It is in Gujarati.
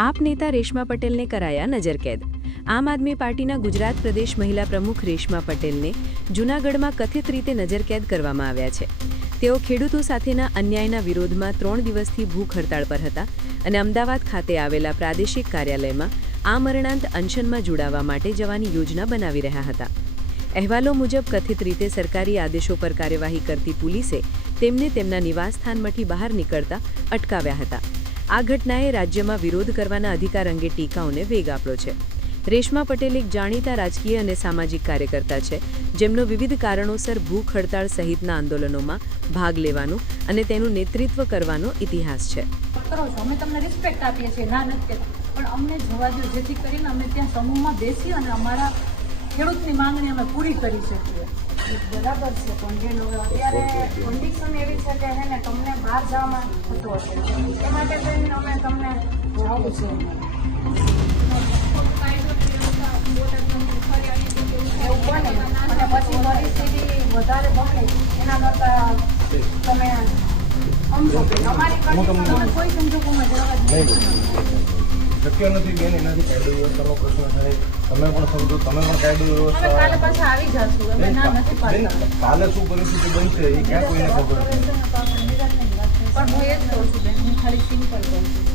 આપ નેતા રેશમા પટેલને કરાયા નજરકેદ। આમ આદમી પાર્ટીના ગુજરાત પ્રદેશ મહિલા પ્રમુખ રેશમા પટેલને જૂનાગઢમાં કથિત રીતે નજરકેદ કરવામાં આવ્યા છે। તેઓ ખેડૂતો સાથેના અન્યાયના વિરોધમાં 3 દિવસથી ભૂખ હડતાળ પર હતા અને અમદાવાદ ખાતે આવેલા પ્રાદેશિક કાર્યાલયમાં આમરણાંત અનશનમાં જોડાવા માટે જવાની યોજના બનાવી રહ્યા હતા। અહેવાલો મુજબ કથિત રીતે સરકારી આદેશો પર કાર્યવાહી કરતી પોલીસે તેમને તેમના નિવાસસ્થાનમાંથી બહાર નીકળતા અટકાવ્યા હતા। આ ઘટનાએ રાજ્યમાં વિરોધ કરવાના અધિકાર અંગે ટીકાઓને વેગ આપ્યો છે। રેશમા પટેલ એક જાણીતા રાજકીય અને સામાજિક કાર્યકર્તા છે, જેમનો વિવિધ કારણોસર ભૂખ હડતાળ સહિતના આંદોલનોમાં ભાગ લેવાનો અને તેનું નેતૃત્વ કરવાનો ઇતિહાસ છે। કરો છો, અમે તમને રિસ્પેક્ટ આપીએ છીએ, ના નથી કહેતા, પણ અમને જોવા દો, જેથી કરીને અમે ત્યાં સમૂહમાં બેસી અને અમારા ખેડૂતની માંગણી અમે પૂરી કરી શકીએ। બરાબર છે, પણ જે અત્યારે કન્ડિશન એવી છે કે હે ને તમને બહાર જવામાં થતું હશે, એ માટે થઈને અમે તમને આવું છે એવું બને અને પછી પરિસ્થિતિ વધારે બગડે એના કરતાં તમે સમજો કે અમારી કન્ડિશન અમે કોઈ સંજોગોમાં જવા જ નહીં। શક્ય નથી બેન, એનાથી કાયદો વ્યવસ્થાનો પ્રશ્ન થાય, તમે પણ સમજો, તમે પણ કાયદો અમે વ્યવસ્થા કાલે પાછા આવી જશું, અમે ના નથી પાડતા, કાલે શું પરિસ્થિતિ બનશે એ ક્યાં કોઈને ખબર નથી। પણ હું એ જ કહું છું બેન, હું ખાલી સિમ્પલ કહું છું,